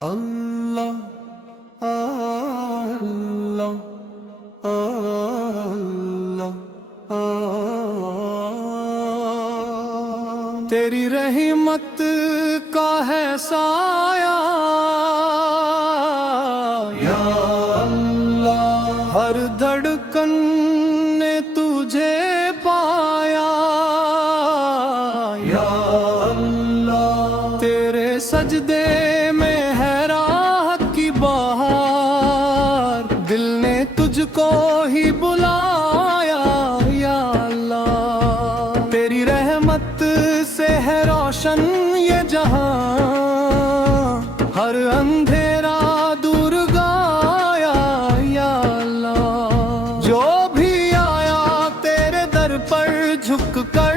اللہ اللہ اللہ تیری رحمت کا ہے سایہ یا اللہ، ہر دھڑکن نے تجھے پایا یا اللہ، تیرے سجدے میں ہے راحت کی بہار، دل نے تجھ کو ہی بلایا یا اللہ، تیری رحمت سے ہے روشن یہ جہاں، ہر اندھیرا دور گایا یا اللہ، جو بھی آیا تیرے در پر جھک کر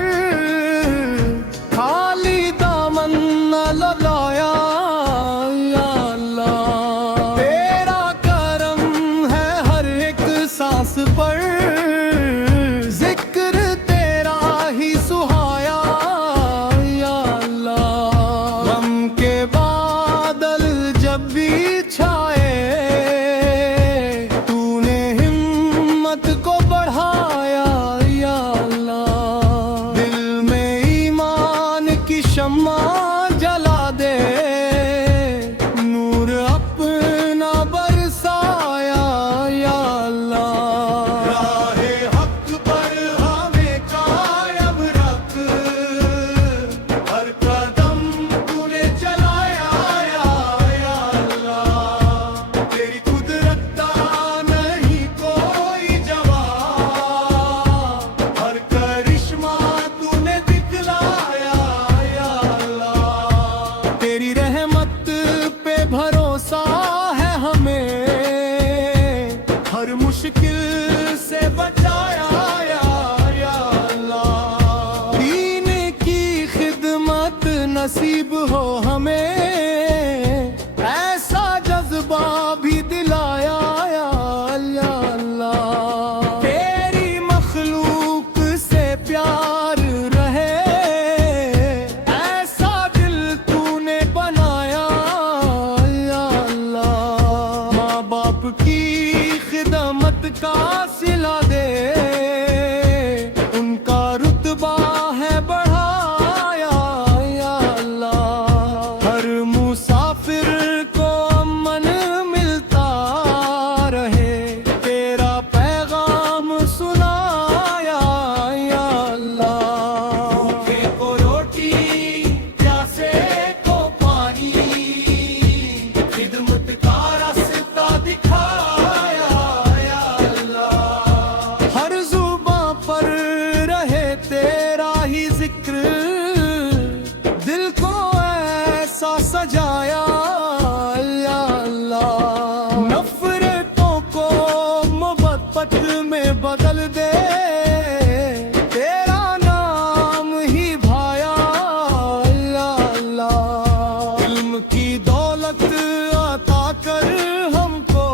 خالی دامن نہ لایا یا اللہ، تیرا کرم ہے ہر ایک سانس پر، ذکر تیرا ہی سہایا یا اللہ، غم کے بادل جب بھی چھائے تو نے ہمت کو بڑھایا یا اللہ، دل میں ایمان کی شمع جلا دے، نور اپنا برسایا یا اللہ، راہ حق پر ہمیں قائم رکھ، ہر قدم تو نے چلایا یا اللہ، تیری قدرت کا نہیں کوئی جواب، ہر کرشمہ تو نے دکھلایا یا اللہ، تیری رحمت پہ بھروسہ ہے ہمیں، ہر مشکل سے بچایا یا اللہ، دین کی خدمت نصیب ہو ہمیں، ایسا جذبہ بھی دلایا یا اللہ، تیری مخلوق سے پیار رہے، ایسا دل تو نے بنایا یا اللہ، ماں باپ کی خدمت کا صلہ دے، ان کا رتبہ ہے بڑھایا یا اللہ، ہر مسافر کو امن ملتا رہے، تیرا پیغام سنایا یا اللہ، بھوکے کو روٹی پیاسے کو پانی، خدمت کا راستہ دکھایا یا اللہ، ہر زباں پر رہے تیرا ہی ذکر، دل کو ایسا سجایا یا اللہ، نفرتوں کو محبت میں بدل دے، تیرا نام ہی بھایا یا اللہ، علم کی دولت عطا کر ہم کو،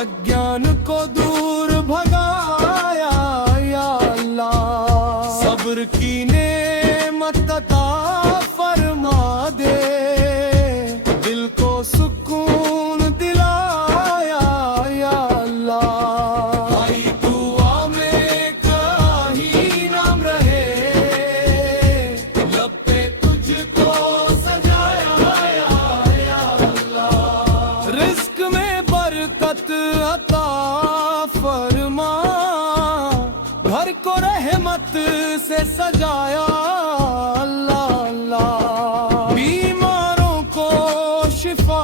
اگیان کو دور بھگایا یا اللہ، صبر کی نعمت عطا فرما دے، دل کو سکون دلایا یا اللہ، بھائی دعا میں کہیں نام رہے، لب پہ تجھ کو سجایا یا اللہ، رزق میں برکت عطا فرما، گھر کو رحمت سے سجایا اللہ اللہ، بیماروں کو شفا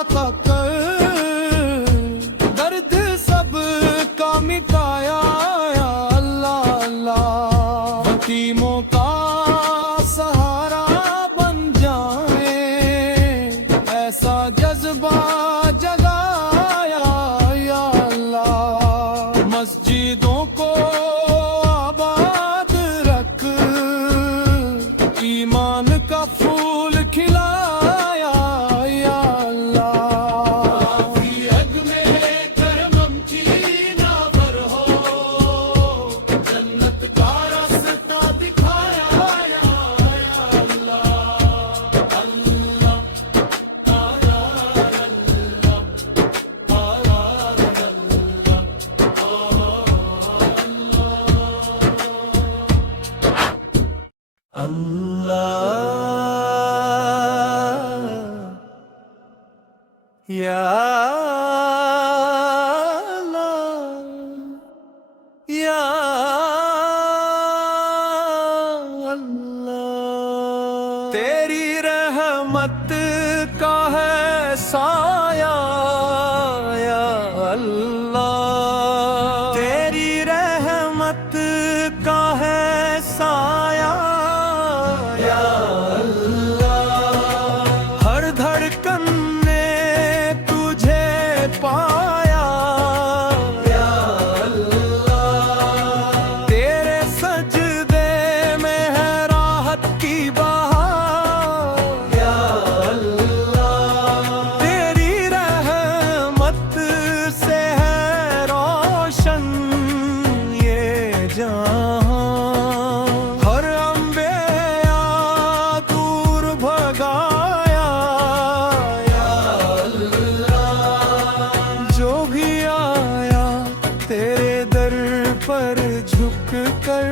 عطا کر، درد سب کا مٹایا یا اللہ اللہ، یتیموں کا سہارا بن جائیں، ایسا جذبہ جگایا یا اللہ، مسجدوں کو آباد رکھ، یا اللہ یا اللہ، تیری رحمت کا ہے سایہ یا اللہ، تیری رحمت کا ہے سایہ یا اللہ، ہر دھڑکن نے تجھے پایا یا اللہ، تیرے سجدے میں ہے راحت کی بہار یا اللہ، تیری رحمت سے ہے روشن یہ جہاں، ہر انبیاء دور بھگایا یا اللہ، جو بھی آیا تیرے در پر جھک کر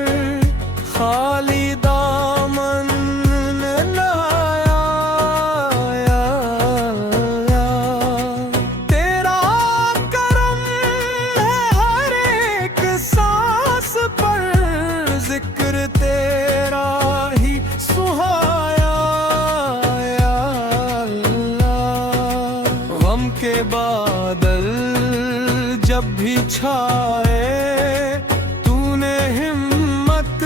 خالی دامن نے لایا یا اللہ، تیرا کرم ہے ہر ایک سانس پر، ذکر تیرا ہی سہایا یا اللہ، غم کے بادل جب بھی چھائے تو نے ہمت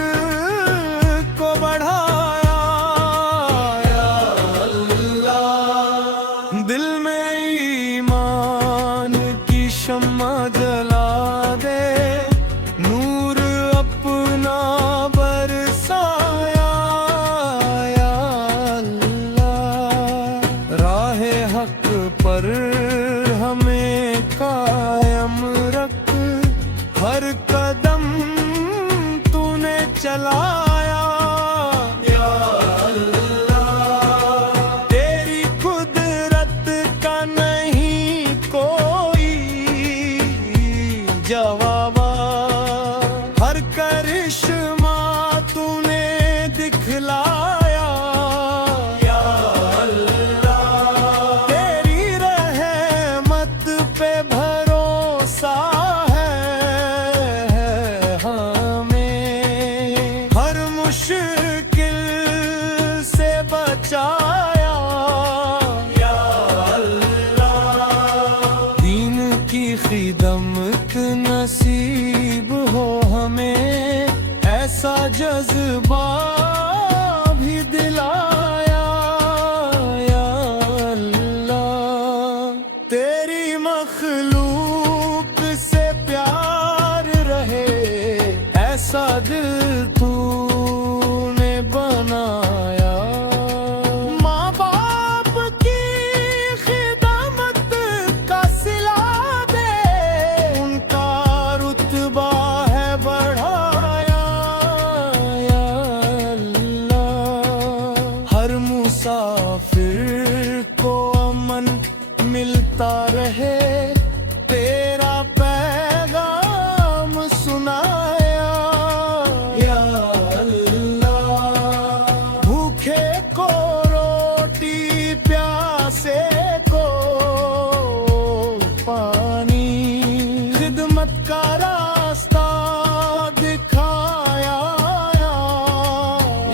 کو بڑھایا یا اللہ، دل میں ایمان کی شمع جلا دے، نور اپنا برسایا یا اللہ، راہ حق پر ہمیں قائم رکھ، ہر قدم تو نے چلایا یا اللہ، تیری قدرت کا نہیں کوئی جواب، ہر کرشمہ تو نے دکھلایا یا اللہ، تیری رحمت پہ بھروسہ ہے ہمیں، ہر مشکل سے بچایا یا اللہ، دین کی خدمت نصیب ہو ہمیں، ایسا جذبہ بھی دلایا یا اللہ، تیری مخلوق سے پیار رہے ایسا دل تو نے بنایا، ماں باپ کی خدمت کا صلہ دے، ان کا رتبہ ہے بڑھایا یا اللہ، ہر مسافر کو امن ملتا رہے، تیرا پیغام سنایا یا اللہ، بھوکے کو روٹی پیاسے کو پانی، خدمت کا راستہ دکھایا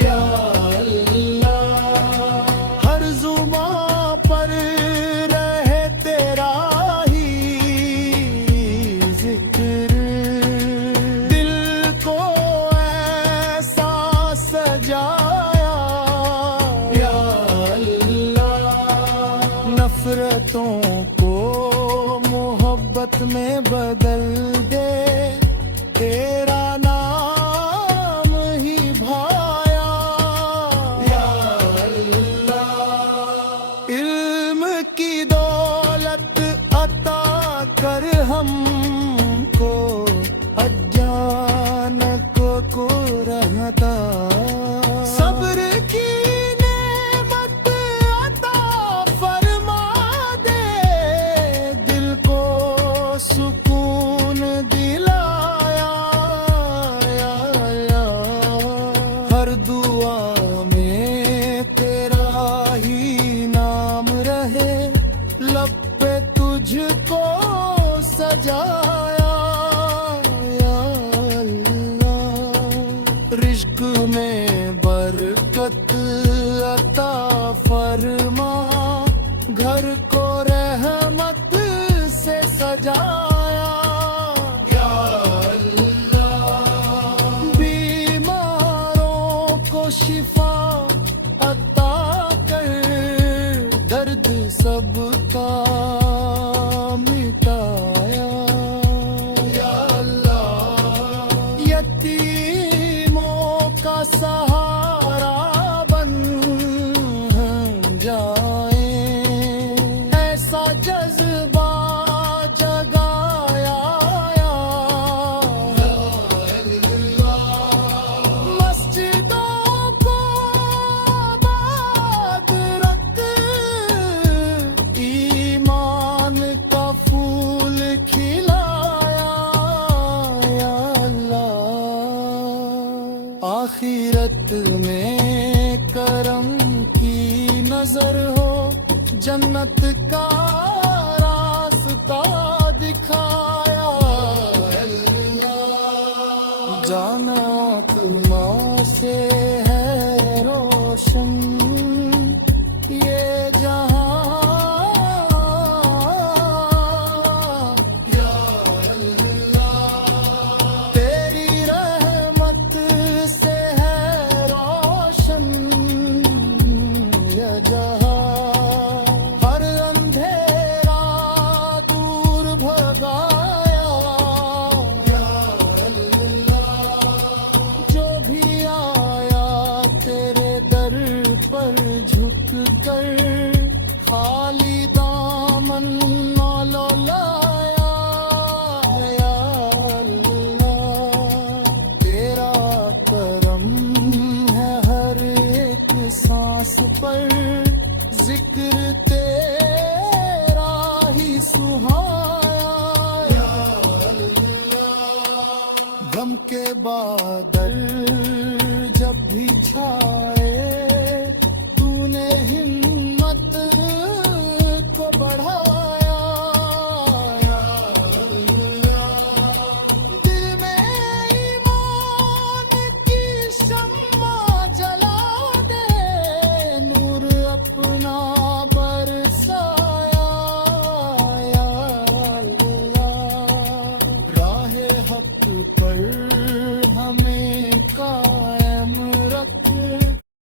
یا اللہ، ہر زباں پر رہے تیرا ہی ذکر، دل کو ایسا سجایا یا اللہ، نفرتوں کو محبت میں بدل دے، تیرا نام ہی بھایا یا اللہ، علم کی دولت عطا کر ہم کو، اجانک کو رہتا، صبر کی نعمت عطا فرما دے، دل کو سکون دلایا یا اللہ، ہر دعا میں تیرا ہی نام رہے، لب پہ گھر کو رحمت سے سجایا یا اللہ، بیماروں کو شفا عطا کر، درد سب کا مٹایا یا اللہ، یتیموں کا سہارا بن جائیں، ایسا جذبہ جگایا یا اللہ، مسجدوں کو آباد رکھ، ایمان کا پھول کھلایا یا اللہ، آخرت میں کرم کی نظر ہو، جنت کا راستہ دکھایا اللہ، جنت ماں سے ہے روشن یہ جہاں یا اللہ، تیری رحمت سے ہے روشن یہ جہاں، ہر اندھیرا دور بھگایا یا اللہ، جو بھی آیا تیرے در پر جھک کر، خالی دامن نہ لولایا یا اللہ، تیرا کرم ہے ہر ایک سانس پر، ذکر تیرا ہی سہایا یا اللہ، غم کے بادل جب بھی چھائے، تو نے ہمت کو بڑھایا یا اللہ، دل میں ایمان کی شمع جلا دے، نور اپنا برسایا یا اللہ، راہ حق پر